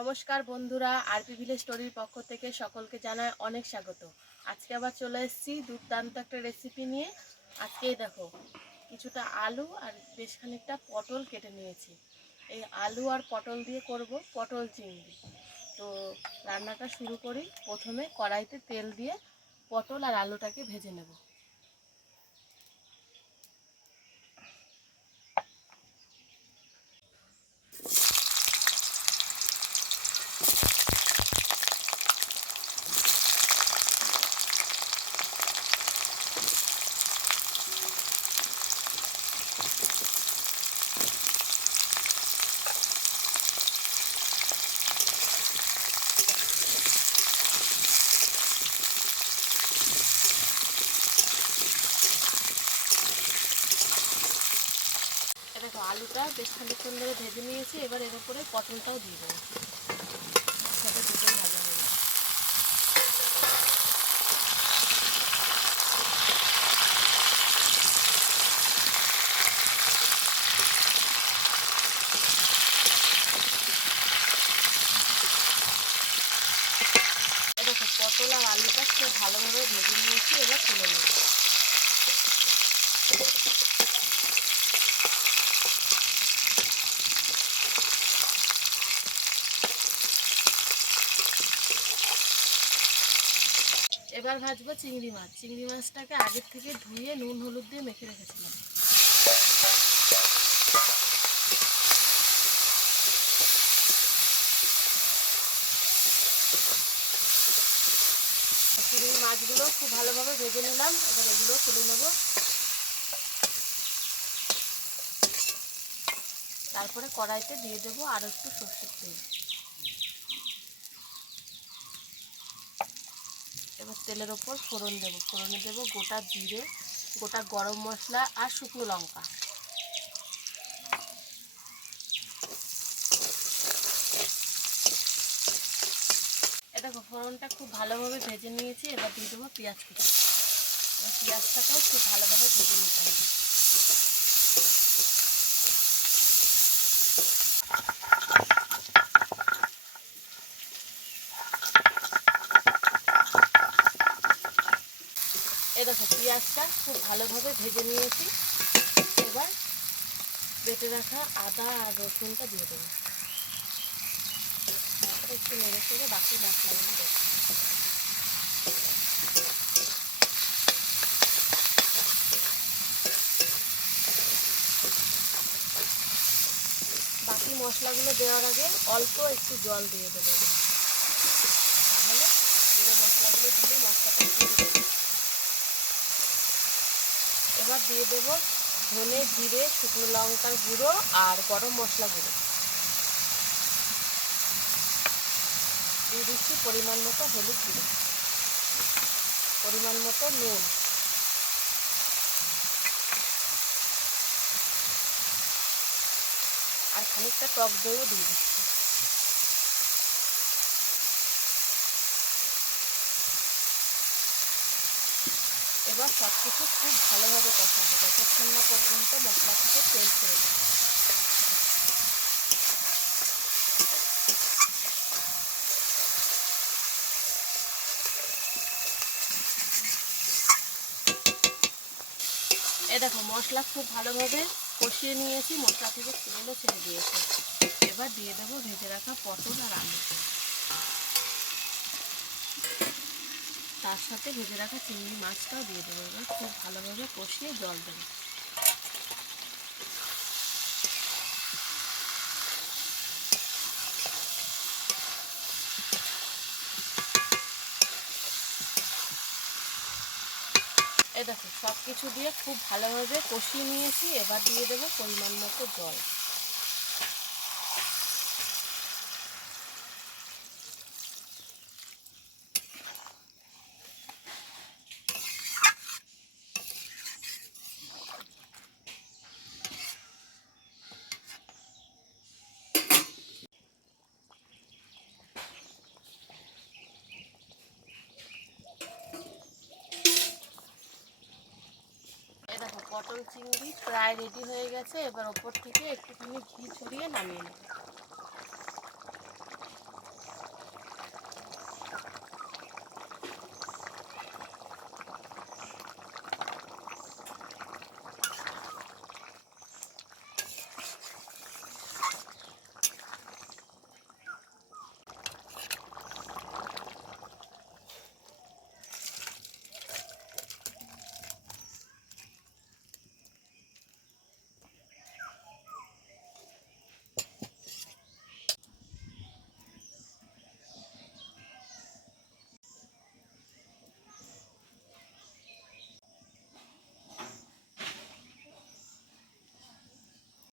নমস্কার বন্ধুরা, RP village স্টোরির পক্ষ থেকে সকলকে জানাই অনেক স্বাগত। আজকে আবার চলে এসেছি দুর্দান্ত একটা রেসিপি নিয়ে। আজকে দেখো কিছুটা আলু আর বেশ খানিকটা পটল কেটে নিয়েছি। এই আলু আর পটল দিয়ে করব পটল চিংড়ি। তো রান্নাটা শুরু করি। প্রথমে কড়াইতে তেল দিয়ে পটল আর আলুটাকে ভেজে নেব। দেখো আলুটা বেশ খানিকক্ষণ ধরে ভেজে নিয়েছি। এবার এর উপরে পটলটাও দিয়ে দেবো, একসাথে দুটোই ভাজা হয়ে যাবে। দেখো পটল আর আলুটা খুব ভালোভাবে ভেজে নিয়েছি, এবার তুলে নেব। এবার ভাজবো চিংড়ি মাছ। চিংড়ি মাছটাকে আগের থেকে ধুয়ে নুন হলুদ দিয়ে মেখে রেখেছিলাম। চিংড়ি মাছগুলো খুব ভালোভাবে ভেজে নিলাম। এবার এগুলো তুলে নেব। তারপরে কড়াইতে দিয়ে দেবো আরও একটু সরষের তেল। এবার তেলের ওপর ফোড়ন দেবো। ফোড়নে দেবো গোটা জিরে, গোটা গরম মশলা আর শুকনো লঙ্কা। দেখো ফোড়নটা খুব ভালোভাবে ভেজে নিয়েছি। এবার দিয়ে দেবো পেঁয়াজ কুচি। এবার পেঁয়াজটাকেও খুব ভালোভাবে ভেজে নিতে হবে। দেখো পেঁয়াজটা খুব ভালোভাবে ভেজে নিয়েছি। এবার বেটে রাখা আদা আর রসুনটা দিয়ে দেবো। তারপরে একটু নেড়ে চেড়ে বাকি মশলাগুলো দেবো। বাকি মশলাগুলো দেওয়ার আগে অল্প একটু জল দিয়ে দেবো, তাহলে পুরো মশলাগুলো দিলে মশলাটা ফুটে যাবে। এবার দিয়ে দেবো ধনে, জিরে, শুকনো লঙ্কার গুঁড়ো আর গরম মশলা গুঁড়ো। দিয়ে দিচ্ছি পরিমাণ মতো হলুদ গুঁড়ো, পরিমাণ মতো নুন, আর খানিকটা টক দইও দিয়ে দিচ্ছি। এবার সব কিছু খুব ভালোভাবে কষাবো যতক্ষণ না পর্যন্ত মশলা থেকে তেল ছেড়ে যায়। দেখো মশলা খুব ভালোভাবে কষিয়ে নিয়েছি, মশলা থেকে তেলও ছেড়ে দিয়েছে। এবার দিয়ে দেবো ভেজে রাখা পটল আর আলু, তার সাথে ভেজে রাখা চিংড়ি মাছটাও দিয়ে দেবো। এবার খুব ভালোভাবে কষিয়ে জল দেবো। দেখো সব কিছু দিয়ে খুব ভালোভাবে কষিয়ে নিয়েছি। এবার দিয়ে দেবো পরিমাণ মতো জল। দেখো পটল চিংড়ি প্রায় রেডি হয়ে গেছে। এবার ওপর থেকে একটুখানি ঘি ছড়িয়ে নামিয়ে নেব।